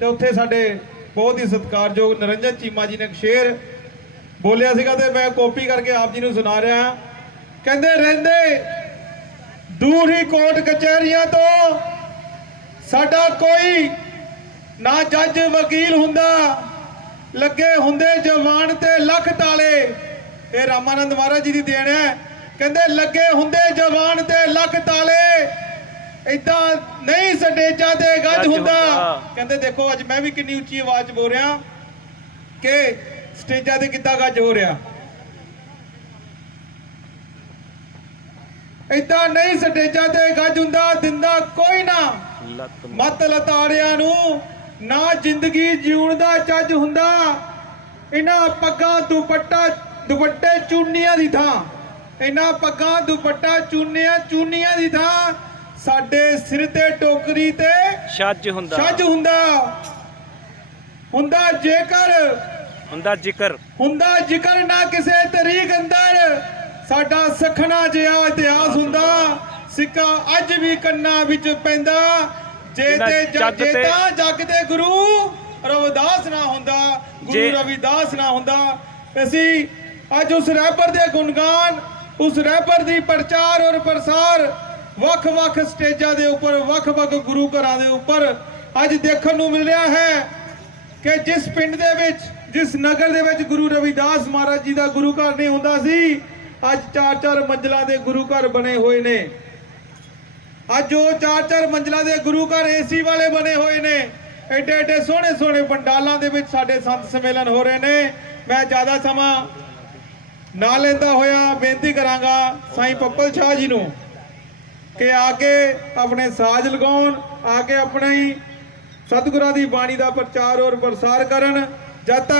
ਤੇ ਉੱਥੇ ਸਾਡੇ ਬਹੁਤ ਹੀ ਸਤਿਕਾਰਯੋਗ ਨਰਿੰਜਨ ਚੀਮਾ ਜੀ ਨੇ ਇੱਕ ਸ਼ੇਰ ਬੋਲਿਆ ਸੀਗਾ ਤੇ ਮੈਂ ਕਾਪੀ ਕਰਕੇ ਆਪ ਜੀ ਨੂੰ ਸੁਣਾ ਰਿਹਾ ਹਾਂ। ਕਹਿੰਦੇ, ਰਹਿੰਦੇ ਦੂਰ ਹੀ ਕੋਰਟ ਕਚਹਿਰੀਆਂ ਤੋਂ ਸਾਡਾ ਕੋਈ ਨਾ ਜੱਜ, ਵਕੀਲ ਹੁੰਦਾ। ਲੱਗੇ ਹੁੰਦੇ ਜਵਾਨ ਤੇ ਲੱਖ ਤਾਲੇ। ਇਹ ਰਾਮਾਨੰਦ ਮਹਾਰਾਜ ਜੀ ਦੀ ਦੇਣ ਹੈ। ਕਹਿੰਦੇ, ਲੱਗੇ ਹੁੰਦੇ ਜਵਾਨ ਤੇ ਲੱਖ ਤਾਲੇ ਇਦਾਂ ਨਹੀਂ ਸਟੇਜਾਂ ਤੇ ਗੱਜ ਹੁੰਦਾ। ਹੁੰਦਾ। ਕਹਿੰਦੇ ਦੇਖੋ ਅੱਜ ਮੈਂ ਵੀ ਕਿੰਨੀ ਉੱਚੀ ਆਵਾਜ਼ ਬੋਲ ਰਿਹਾ ਕਿ ਸਟੇਜਾਂ ਤੇ ਕਿੱਦਾਂ ਗੱਜ ਹੋ ਰਿਹਾ। ਇਦਾਂ ਨਹੀਂ ਸਟੇਜਾਂ ਤੇ ਗੱਜ ਹੁੰਦਾ ਦਿੰਦਾ ਕੋਈ ਨਾ। ਮਤ ਲਤਾੜਿਆਂ ਨੂੰ ਨਾ ਜ਼ਿੰਦਗੀ ਜਿਉਣ ਦਾ ਚੱਜ ਹੁੰਦਾ। ਇਹਨਾਂ ਪੱਗਾਂ ਦੁਪੱਟਾ ਦੁਪੱਟੇ ਚੂਨੀਆਂ ਦੀ ਥਾਂ। ਇਹਨਾਂ ਪੱਗਾਂ ਦੁਪੱਟਾ ਚੂਨੀਆਂ ਚੂਨੀਆਂ ਦੀ ਥਾਂ। ਸਾਡੇ ਸਿਰ ਤੇ ਟੋਕਰੀ ਤੇ ਛੱਜ ਹੁੰਦਾ। ਛੱਜ ਹੁੰਦਾ। ਹੁੰਦਾ ਜੇਕਰ। ਹੁੰਦਾ ਜ਼ਿਕਰ। ਹੁੰਦਾ ਜ਼ਿਕਰ ਨਾ ਕਿਸੇ ਤਰੀਕ ਅੰਦਰ। ਸਾਡਾ ਸਖਣਾ ਜਿਹਾ ਇਤਿਹਾਸ ਹੁੰਦਾ। ਸਿੱਕਾ ਅੱਜ ਵੀ ਕੰਨਾਂ ਵਿੱਚ ਪੈਂਦਾ। ਜੇ ਤੇ ਜੱਗ ਤੇ- ਜੱਗ ਤੇ ਗੁਰੂ ਰਵਿਦਾਸ ਨਾ ਹੁੰਦਾ ਗੁਰੂ ਰਵਿਦਾਸ ਨਾ ਹੁੰਦਾ। ਅਸੀਂ ਅੱਜ ਉਸ ਰਹਿਬਰ ਦੇ ਗੁਣਗਾਨ ਉਸ ਰਹਿਬਰ ਦੀ ਪ੍ਰਚਾਰ ਔਰ ਪ੍ਰਸਾਰ ਵੱਖ-ਵੱਖ ਸਟੇਜਾਂ ਦੇ ਉੱਪਰ, ਵੱਖ-ਵੱਖ ਗੁਰੂ ਘਰਾਂ ਦੇ ਉੱਪਰ ਅੱਜ ਦੇਖਣ ਨੂੰ ਮਿਲ ਰਿਹਾ ਹੈ ਕਿ ਜਿਸ ਪਿੰਡ ਦੇ ਵਿੱਚ, ਜਿਸ ਨਗਰ ਦੇ ਵਿੱਚ ਗੁਰੂ ਰਵਿਦਾਸ ਮਹਾਰਾਜ ਜੀ ਦਾ ਗੁਰੂ ਘਰ ਨਹੀਂ ਹੁੰਦਾ ਸੀ, ਅੱਜ ਚਾਰ ਚਾਰ ਮੰਜ਼ਲਾਂ ਦੇ ਗੁਰੂ ਘਰ ਬਣੇ ਹੋਏ ਨੇ। ਅੱਜ ਉਹ ਚਾਰ ਚਾਰ ਮੰਜ਼ਲਾਂ ਦੇ ਗੁਰੂ ਘਰ ਏਸੀ ਵਾਲੇ ਬਣੇ ਹੋਏ ਨੇ। ਐਡੇ ਐਡੇ ਸੋਹਣੇ ਸੋਹਣੇ ਪੰਡਾਲਾਂ ਦੇ ਵਿੱਚ ਸਾਡੇ ਸੰਤ ਸੰਮੇਲਨ ਹੋ ਰਹੇ ਨੇ। ਮੈਂ ਜ਼ਿਆਦਾ ਸਮਾਂ ਨਾ ਲੈਂਦਾ ਹੋਇਆ, ਬੇਨਤੀ ਕਰਾਂਗਾ ਸਾਈਂ ਪੱਪਲ ਸ਼ਾਹ ਜੀ ਨੂੰ। ਕਿ ਆ ਕੇ ਆਪਣੇ ਸਾਜ਼ ਲਗਾਉਣ, ਆ ਕੇ ਆਪਣੀ ਸਤਿਗੁਰਾਂ ਦੀ ਬਾਣੀ ਦਾ ਪ੍ਰਚਾਰ ਔਰ ਪ੍ਰਸਾਰ ਕਰਨ, ਜਦ ਤੱਕ